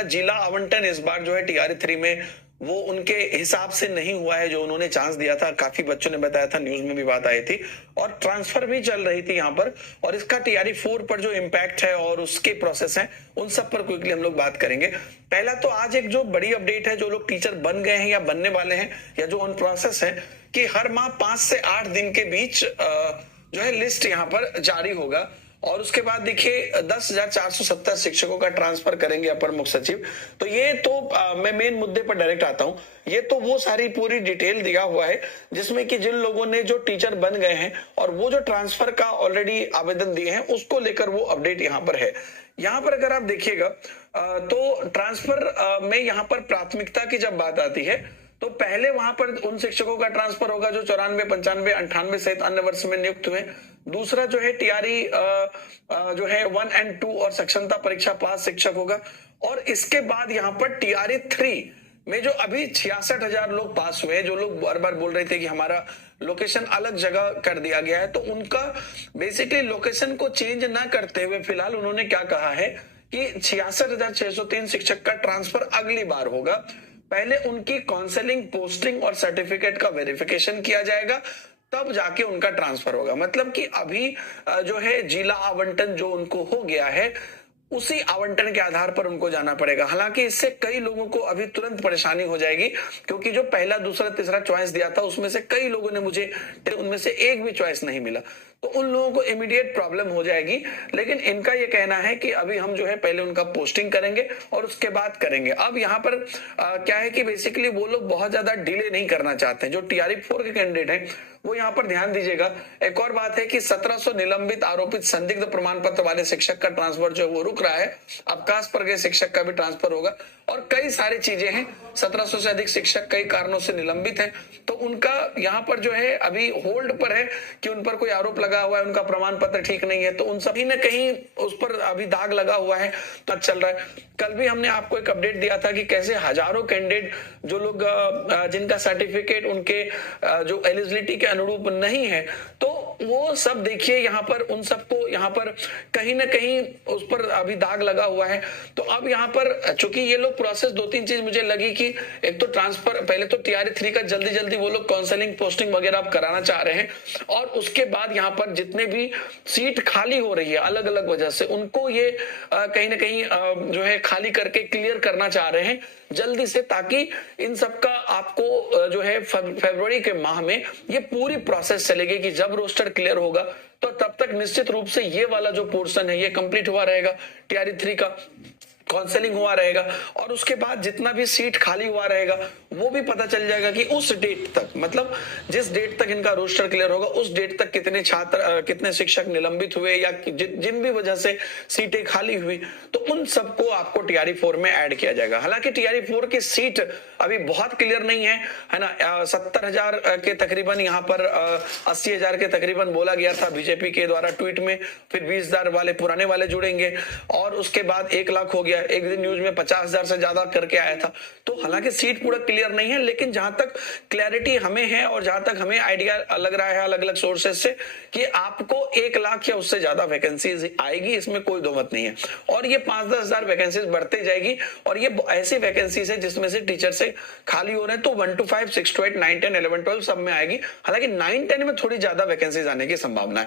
आपका जिला आवंटन इस बार जो है टीआरई 3 में वो उनके हिसाब से नहीं हुआ है जो उन्होंने चांस दिया था। काफी बच्चों ने बताया था, न्यूज में भी बात आई थी, और ट्रांसफर भी चल रही थी यहाँ पर, और इसका टीआरई 4 पर जो इम्पैक्ट है और उसके प्रोसेस हैं उन सब पर क्विकली हम लोग बात करेंगे। पहला तो आज एक जो बड़ी अपडेट है, जो लोग टीचर बन गए हैं या बनने वाले हैं या जो ऑन प्रोसेस है, कि हर माह 5 से 8 दिन के बीच जो है लिस्ट यहाँ पर जारी होगा, और उसके बाद देखिए 10,470 शिक्षकों का ट्रांसफर करेंगे अपर मुख्य सचिव। तो ये तो मैं मेन मुद्दे पर डायरेक्ट आता हूं। ये तो वो सारी पूरी डिटेल दिया हुआ है जिसमें कि जिन लोगों ने जो टीचर बन गए हैं और वो जो ट्रांसफर का ऑलरेडी आवेदन दिए हैं उसको लेकर वो अपडेट यहाँ पर है। यहाँ पर अगर आप देखिएगा तो ट्रांसफर में यहाँ पर प्राथमिकता की जब बात आती है तो पहले वहां पर उन शिक्षकों का ट्रांसफर होगा जो 94, 95, 98 सहित अन्य वर्ष में नियुक्त हुए। दूसरा जो है टीआरई जो है 1 और 2 और सक्षमता परीक्षा पास शिक्षक होगा। और इसके बाद यहाँ पर टीआरई 3 में जो अभी 66,000 लोग पास हुए हैं, जो लोग बार बार बोल रहे थे कि हमारा लोकेशन अलग जगह कर दिया गया है, तो उनका बेसिकली लोकेशन को चेंज ना करते हुए फिलहाल उन्होंने क्या कहा है कि 66,603 शिक्षक का ट्रांसफर अगली बार होगा। पहले उनकी काउंसलिंग, पोस्टिंग और सर्टिफिकेट का वेरिफिकेशन किया जाएगा, तब जाके उनका ट्रांसफर होगा। मतलब कि अभी जो है जिला आवंटन जो उनको हो गया है उसी आवंटन के आधार पर उनको जाना पड़ेगा। हालांकि इससे कई लोगों को अभी तुरंत परेशानी हो जाएगी, क्योंकि जो पहला, दूसरा, तीसरा चॉइस दिया था उसमें से कई लोगों ने मुझे उनमें से एक भी चॉइस नहीं मिला, तो उन लोगों को इमीडिएट प्रॉब्लम हो जाएगी। लेकिन इनका ये कहना है कि अभी हम जो है पहले उनका पोस्टिंग करेंगे और उसके बाद करेंगे। अब यहाँ पर क्या है कि बेसिकली वो लोग बहुत ज्यादा डिले नहीं करना चाहते हैं। जो टीआरई 4 के कैंडिडेट हैं वो यहाँ पर ध्यान दीजिएगा। एक और बात है कि 1700 निलंबित आरोपित संदिग्ध प्रमाण पत्र वाले शिक्षक का ट्रांसफर जो है वो रुक रहा है। अवकाश पर गए शिक्षक का भी ट्रांसफर होगा, और कई सारी चीजें हैं। 1700 से अधिक शिक्षक कई कारणों से निलंबित हैं, तो उनका यहाँ पर जो है अभी होल्ड पर है कि उन पर कोई आरोप लगा हुआ है, उनका प्रमाण पत्र ठीक नहीं है, तो उन सभी ने कहीं उस पर अभी दाग लगा हुआ है, तो चल रहा है। कल भी हमने आपको एक अपडेट दिया था कि कैसे हजारों कैंडिडेट जो लोग जिनका सर्टिफिकेट उनके जो एलिजिबिलिटी के अनुरूप नहीं है, तो वो सब देखिए यहाँ पर उन सबको यहाँ पर कहीं ना कहीं उस पर अभी दाग लगा हुआ है। तो अब यहाँ पर चूंकि ये लोग प्रोसेस 2-3 चीज मुझे लगी कि एक तो ट्रांसफर, पहले तो टीआरई 3 का जल्दी जल्दी वो लोग काउंसलिंग, पोस्टिंग वगैरह आप कराना चाह रहे हैं, और उसके बाद यहाँ पर जितने भी सीट खाली हो रही है अलग अलग वजह से, उनको ये कहीं ना कहीं जो है खाली करके क्लियर करना चाह रहे हैं जल्दी से, ताकि इन सबका आपको जो है फरवरी के माह में ये पूरी प्रोसेस चलेगी कि जब रोस्टर क्लियर होगा तो तब तक निश्चित रूप से ये वाला जो पोर्शन है ये कंप्लीट हुआ रहेगा, टीआरई 3 का काउंसलिंग हुआ रहेगा, और उसके बाद जितना भी सीट खाली हुआ रहेगा वो भी पता चल जाएगा कि उस डेट तक, मतलब जिस डेट तक इनका रोस्टर क्लियर होगा उस डेट तक कितने छात्र, कितने शिक्षक निलंबित हुए या जिन भी वजह से सीटें खाली हुई, तो उन सबको आपको टीआरई 4 में ऐड किया जाएगा। हालांकि टीआरई 4 की सीट अभी बहुत क्लियर नहीं है ना। 70,000 के तकरीबन यहाँ पर 80,000 के तकरीबन बोला गया था बीजेपी के द्वारा ट्वीट में, फिर 20,000 वाले पुराने वाले जुड़ेंगे, और उसके बाद 1 लाख हो गया। एक दिन न्यूज में 50,000 से ज्यादा करके आया था। तो हालांकि सीट पूरा क्लियर नहीं है, लेकिन जहां तक क्लैरिटी हमें है और जहां तक हमें आइडिया लग रहा है अलग अलग सोर्सेज से कि आपको 1 लाख या उससे ज्यादा वैकेंसीज आएगी, इसमें कोई दो मत नहीं है। और ये 5-10 हजार वैकेंसीज बढ़ते जाएगी, और ये ऐसी वैकेंसीज है जिसमें से टीचर से खाली हो रहे हैं, तो 1 to 5, 6 to 8, 9, 10, 11, 12 सब में आएगी। हालांकि 9, 10 में थोड़ी ज्यादा वैकेंसीज आने की संभावना है।